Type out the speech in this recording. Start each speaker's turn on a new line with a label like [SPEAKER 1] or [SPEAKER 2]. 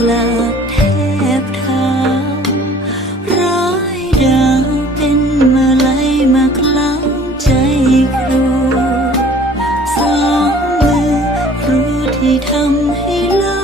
[SPEAKER 1] กลับแทบเท้าร้อยดาวเป็นมาลัยมาคล้ำใจครูสองมือรู้ที่ทำให้ลอ